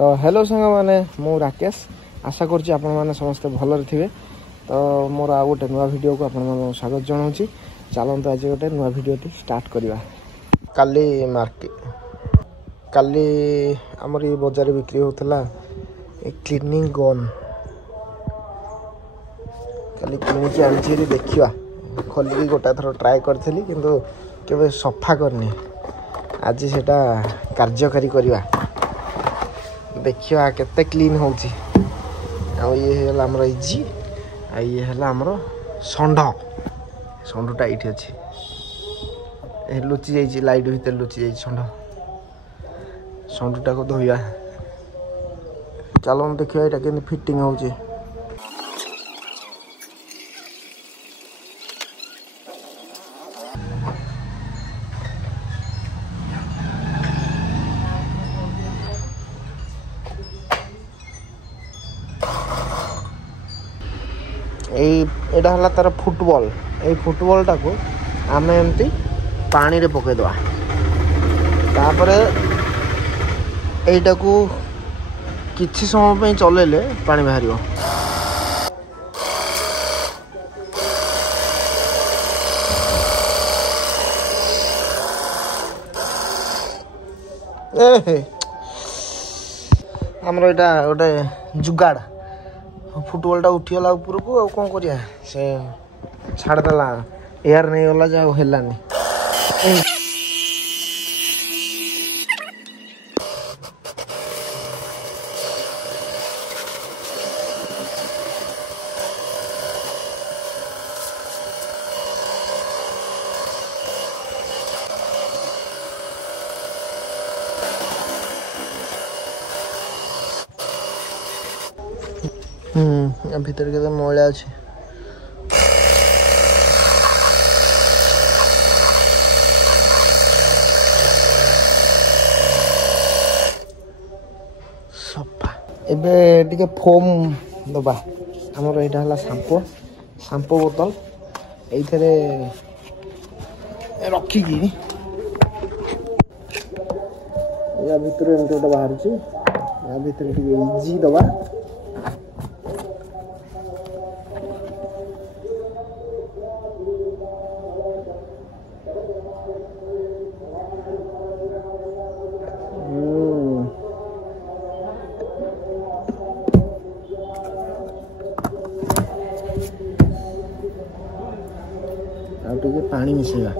तो हेलो सांग मैंने मु राकेश आशा करुँच आपण मैंने समस्ते भलरे थे। तो मोर आ गोटे नुआ वीडियो को आपण स्वागत जनाऊँ। चलते आज गोटे नुआ वीडियो स्टार्ट करवा। काली मार्केट काली आमर ये बजार बिक्री होता क्लीनिंग गन काली किणिकी आनी देखा खोलिकी गोटा थर ट्राए करी किंतु केवे सफा करनी आज सेटा कार्यकारी करवा देखिया केते क्लीन होची। आ ये हैला हमर इजी आ ये हैला हमर षंढटा इठी अछि ए लुचि जाइछि लाइट भीतर लुचि जाइछि षंढटा को धोइया। चलो देखिया एटा केन फिटिंग होची। एटा हला तार फुटबॉल ए फुटबॉल टाको आमे एमती पानी रे पके दवा तापरे एटा को किछि समय पे चलेले पानी बाहरियो। हमरो एटा गोटे जुगाड़ फुटबॉल टा उठीगला ऊपर को आ कौन करिया से छाड़देला एयर नहीं गला जा हेलानी। भीतर के तो मैला अच्छे सफा एबे टिके फोम दबा हमर एटा हला शैम्पू बोतल एइथरे रखी की या भीतर एंटे गोटे बाहर छी या भीतर टिके इजी दबा टे पानी मिसेगा।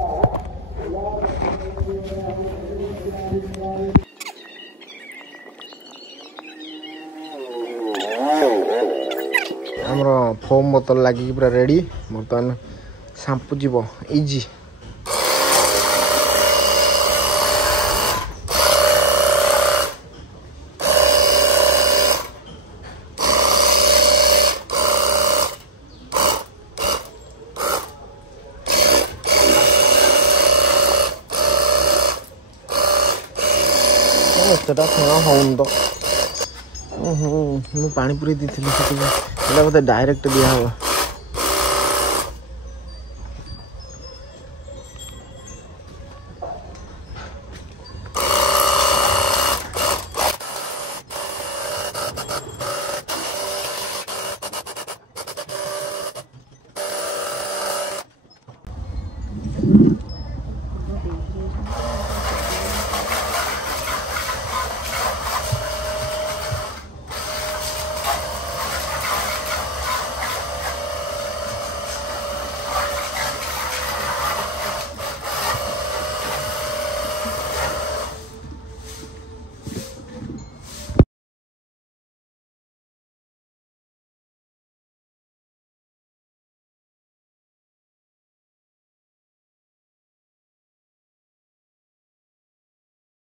हमरो फोम बोतल लगी पूरा रेडी बर्तमान शैम्पू जीवो इजी। सेटा होन तो मु पानी पूरी दी थी बोलते डायरेक्ट दिया हुआ।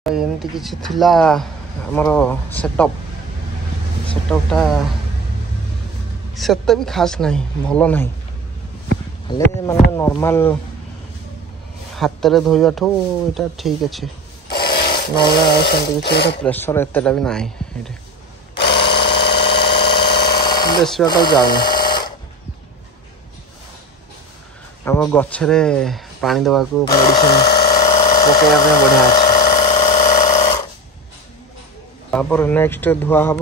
एमती किसी थिला हमर सेटअपटा सेते भी खास नहीं भल नहीं हेले माने नॉर्मल हाथ रे धोइबा ठो एटा ठीक अछि नॉर्मल सेमती किसी प्रेशर एतेटा भी नहीं एटे बेसी बाटा जाऊ हम गछरे पानी देवा को मेडिसिन पकेया बढ़िया अच्छे। तापर नेक्स्ट धुआ हम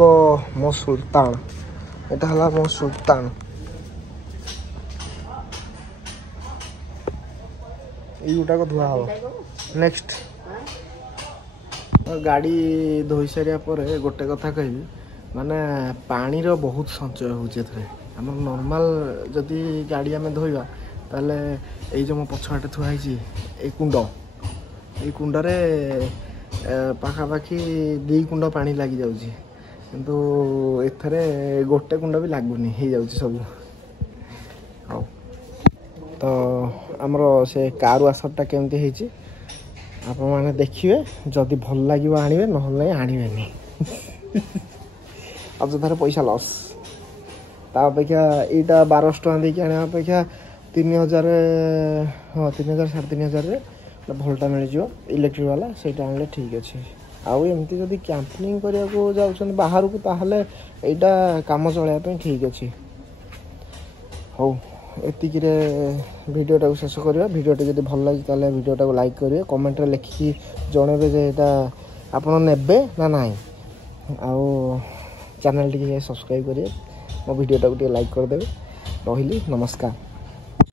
मो सुल्तान एटा हला मो सुल्तान युटा को धुआ हम नेक्स्ट गाड़ी धोई सारिया पर गोटे कथा कहि माने पानी रो बहुत संचय होचे एथरे हमर नॉर्मल जदी गाड़ी हमें धोइबा ताले एई जो मो पछाटे थुआ हिची ए कुंड रे पाखा पाखी 2 कुंड पानी लागी जाउची किंतु एथरे गोटे कुंड भी लागुनी हे जाउची सब हाउ तो हमरो से कार वाशरटा केमती हेची आपण माने देखिए जदी भल लागिबो आनिबे नहले आनिबेनी अब जो थारे पैसा लॉस ता अपेक्षा एटा 1200 टका देके आने अपेक्षा 3000 हाँ 3000 3500 रे भलटा मिल जो इलेक्ट्रिक वाला सेटा आनले ठीक अछि आउ एमती जदी कैंपिंग करिया को जाउछन बाहर को ताहले एटा काम चलाया पे ठीक अछि हो एतिकी रे वीडियोटा को शेष करिया वीडियोटा जदी भल लागि ताले वीडियोटा को लाइक करिए कमेंट रे लिखि जणेबे जे एटा आपण नेबे ना नाही आउ चैनल टी सब्सक्राइब करिए मो वीडियोटा को लाइक कर देबे रहिली नमस्कार।